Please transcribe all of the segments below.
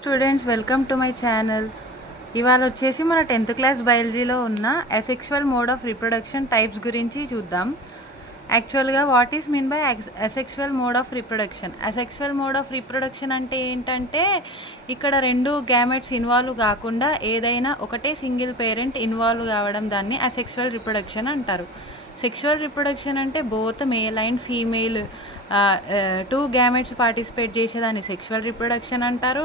Students welcome to my channel. ఇవాళ వచ్చేసి మన 10th క్లాస్ బయాలజీలో ఉన్న asexual mode of reproduction types గురించి చూద్దాం. యాక్చువల్గా what is mean by asexual mode of reproduction? Asexual mode of reproduction అంటే ఏంటంటే ఇక్కడ రెండు గ్యామెట్స్ ఇన్వాల్వ్ కాకుండా ఏదైనా ఒకటే సింగిల్ పేరెంట్ ఇన్వాల్వ్ కావడం, దాన్ని అసెక్షువల్ రిప్రొడక్షన్ అంటారు. సెక్షువల్ రిప్రొడక్షన్ అంటే both male and female two gametes participate చేసేదాన్ని సెక్షువల్ రిప్రొడక్షన్ అంటారు.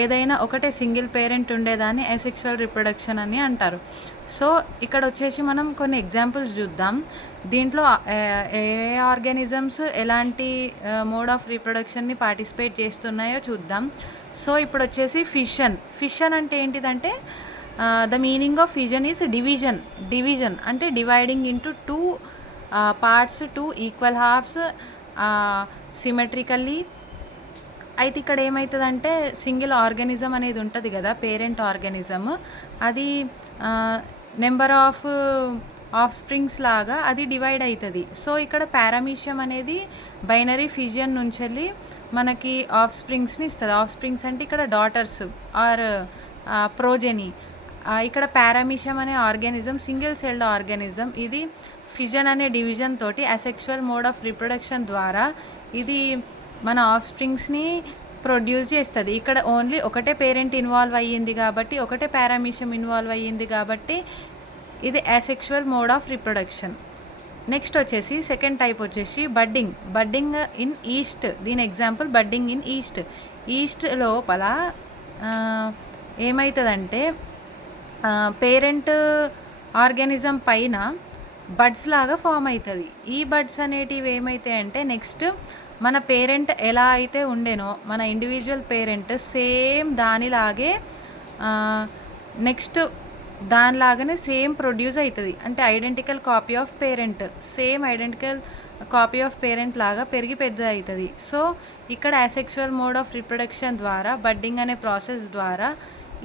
ఏదైనా ఒకటే సింగిల్ పేరెంట్ ఉండేదాన్ని అసెక్షువల్ రిప్రొడక్షన్ అని అంటారు. సో ఇక్కడ వచ్చేసి మనం కొన్ని ఎగ్జాంపుల్స్ చూద్దాం. దీంట్లో ఏ ఆర్గానిజమ్స్ ఎలాంటి మోడ్ ఆఫ్ రిప్రొడక్షన్ని పార్టిసిపేట్ చేస్తున్నాయో చూద్దాం. సో ఇప్పుడు వచ్చేసి ఫిషన్ అంటే ఏంటిదంటే the meaning of fission is division అంటే dividing into two parts, two equal halves symmetrically. అయితే ఇక్కడ ఏమవుతుందంటే సింగిల్ ఆర్గానిజం అనేది ఉంటుంది కదా, పేరెంట్ ఆర్గానిజం, అది నెంబర్ ఆఫ్ స్ప్రింగ్స్ లాగా అది డివైడ్ అవుతుంది. సో ఇక్కడ పారామీషియం అనేది బైనరీ ఫిజియన్ నుంచి వెళ్ళి మనకి ఆఫ్ స్ప్రింగ్స్ని ఇస్తుంది. ఆఫ్ స్ప్రింగ్స్ అంటే ఇక్కడ డాటర్స్ ఆర్ ప్రోజెనీ. ఇక్కడ పారామీషియం అనే ఆర్గానిజం సింగిల్ సెల్డ్ ఆర్గానిజం. ఇది ఫిజన్ అనే డివిజన్ తోటి అసెక్షువల్ మోడ్ ఆఫ్ రిప్రొడక్షన్ ద్వారా ఇది మన ఆఫ్ స్ప్రింగ్స్ని ప్రొడ్యూస్ చేస్తుంది. ఇక్కడ ఓన్లీ ఒకటే పేరెంట్ ఇన్వాల్వ్ అయ్యింది కాబట్టి, ఒకటే పారామీషియం ఇన్వాల్వ్ అయ్యింది కాబట్టి ఇది asexual mode of reproduction. Next వచ్చేసి సెకండ్ టైప్ వచ్చేసి బడ్డింగ్ ఇన్ ఈస్ట్. దీని ఎగ్జాంపుల్ బడ్డింగ్ ఇన్ ఈస్ట్ లోపల ఏమవుతుందంటే పేరెంట్ ఆర్గానిజం పైన బడ్స్ లాగా ఫామ్ అవుతుంది. ఈ బడ్స్ అనేటివి ఏమవుతాయి అంటే నెక్స్ట్ మన పేరెంట్ ఎలా అయితే ఉండేనో మన ఇండివిజువల్ పేరెంట్ సేమ్ దానిలాగే నెక్స్ట్ దానిలాగానే సేమ్ ప్రొడ్యూస్ అవుతుంది. అంటే identical copy of parent, same identical copy of parent లాగా పెరిగి పెద్ద అవుతుంది. సో ఇక్కడ అసెక్షువల్ మోడ్ ఆఫ్ రిప్రొడక్షన్ ద్వారా బడ్డింగ్ అనే ప్రాసెస్ ద్వారా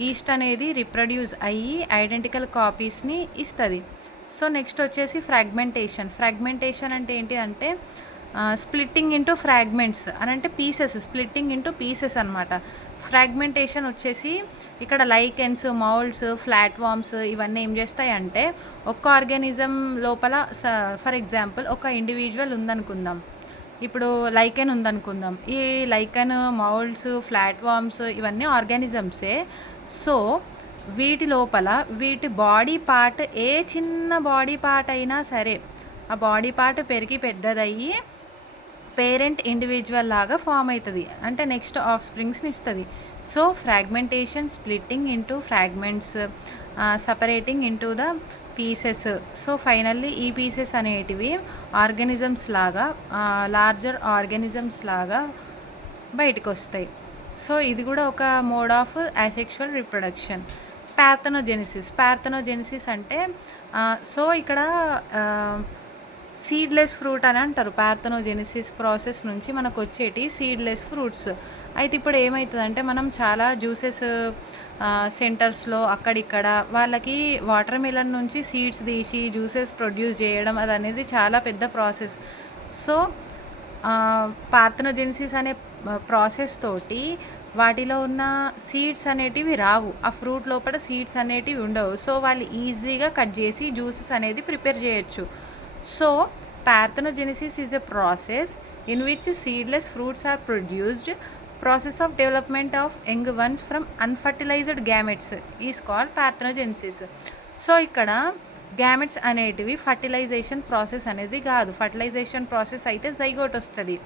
ఈస్ట్ అనేది రిప్రొడ్యూస్ అయ్యి ఐడెంటికల్ కాపీస్ని ఇస్తుంది. సో నెక్స్ట్ వచ్చేసి ఫ్రాగ్మెంటేషన్ అంటే ఏంటి అంటే స్ప్లిట్టింగ్ ఇంటూ ఫ్రాగ్మెంట్స్ అని అంటే స్ప్లిట్టింగ్ ఇంటూ పీసెస్ అనమాట. ఫ్రాగ్మెంటేషన్ వచ్చేసి ఇక్కడ లైకెన్స్, మౌల్డ్స్, ఫ్లాట్ వామ్స్ ఇవన్నీ ఏం చేస్తాయి అంటే ఒక్క ఆర్గానిజం లోపల ఫర్ ఎగ్జాంపుల్ ఒక ఇండివిజువల్ ఉందనుకుందాం, ఇప్పుడు లైకెన్ ఉందనుకుందాం. ఈ లైకెన్, మౌల్డ్స్, ఫ్లాట్ వామ్స్ ఇవన్నీ ఆర్గానిజమ్సే. సో వీటి లోపల వీటి బాడీ పార్ట్, ఏ చిన్న బాడీ పార్ట్ అయినా సరే ఆ బాడీ పార్ట్ పెరిగి పెద్దదయ్యి పేరెంట్ ఇండివిజువల్ లాగా ఫామ్ అవుతుంది. అంటే నెక్స్ట్ ఆఫ్ స్ప్రింగ్స్ని ఇస్తుంది. So fragmentation, splitting into fragments, separating into the pieces. So finally ఈ పీసెస్ అనేటివి ఆర్గానిజమ్స్ లాగా, లార్జర్ ఆర్గానిజమ్స్ లాగా బయటకు వస్తాయి. సో ఇది కూడా ఒక మోడ్ ఆఫ్ అసెక్షువల్ రిప్రొడక్షన్. పార్థనోజెనిసిస్ అంటే సో ఇక్కడ సీడ్లెస్ ఫ్రూట్ అని అంటారు. పార్థనోజెనిసిస్ ప్రాసెస్ నుంచి మనకు వచ్చేటి సీడ్లెస్ ఫ్రూట్స్. అయితే ఇప్పుడు ఏమవుతుందంటే మనం చాలా జ్యూసెస్ సెంటర్స్లో అక్కడిక్కడ వాళ్ళకి వాటర్ మిలన్ నుంచి సీడ్స్ తీసి జ్యూసెస్ ప్రొడ్యూస్ చేయడం అది అనేది చాలా పెద్ద ప్రాసెస్. సో పార్థనోజెనిసిస్ అనే ప్రాసెస్ తోటి వాటిలో ఉన్న సీడ్స్ అనేటివి రావు, ఆ ఫ్రూట్ లోపల సీడ్స్ అనేటివి ఉండవు. సో వాళ్ళు ఈజీగా కట్ చేసి జ్యూసెస్ అనేది ప్రిపేర్ చేయొచ్చు. So parthenogenesis is a process in which seedless fruits are produced. Process of development of young ones from unfertilized gametes is called parthenogenesis. So ఇక్కడ గ్యామెట్స్ అనేటివి ఫర్టిలైజేషన్ ప్రాసెస్ అనేది కాదు. Fertilization process అయితే zygote వస్తుంది.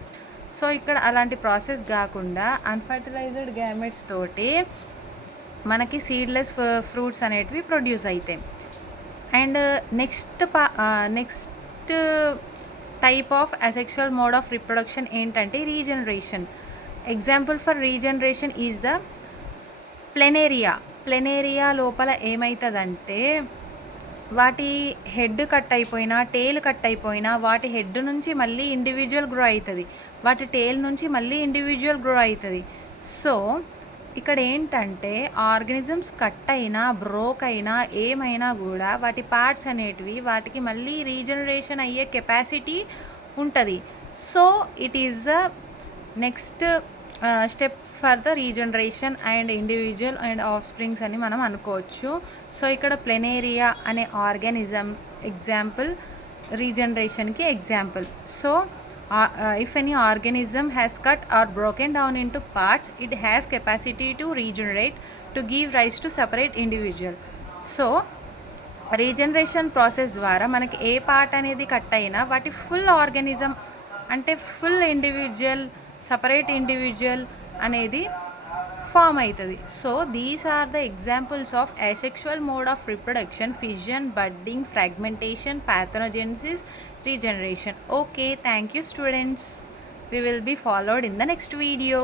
So ఇక్కడ అలాంటి process కాకుండా unfertilized gametes తోటి మనకి సీడ్లెస్ ఫ్రూట్స్ అనేటివి ప్రొడ్యూస్ అవుతాయి. And next type of asexual mode of reproduction ఏంటంటే regeneration. Example for regeneration is the ప్లెనేరియా లోపల ఏమవుతుందంటే వాటి హెడ్ కట్ అయిపోయినా, టేల్ కట్ అయిపోయినా వాటి హెడ్ నుంచి మళ్ళీ ఇండివిజువల్ గ్రో అవుతుంది, వాటి టేల్ నుంచి మళ్ళీ ఇండివిజువల్ గ్రో అవుతుంది. సో ఇక్కడ ఏంటంటే ఆర్గానిజమ్స్ కట్ అయినా, బ్రోక్ అయినా, ఏమైనా కూడా వాటి పార్ట్స్ అనేటివి వాటికి మళ్ళీ రీజనరేషన్ అయ్యే కెపాసిటీ ఉంటుంది. So it is the next step for the regeneration and individual and offsprings అని మనం అనుకోవచ్చు. సో ఇక్కడ ప్లెనేరియా అనే ఆర్గానిజం ఎగ్జాంపుల్, రీజనరేషన్కి example. So if any organism has cut or broken down into parts, it has capacity to regenerate to give rise to separate individual. So regeneration process ద్వారా మనకి ఏ part అనేది cut అయినా వాటి full organism అంటే full individual, separate individual అనేది form అవుతుంది. So these are the examples of asexual mode of reproduction: fission, budding, fragmentation, parthenogenesis, regeneration. Okay, thank you students. We will be followed in the next video.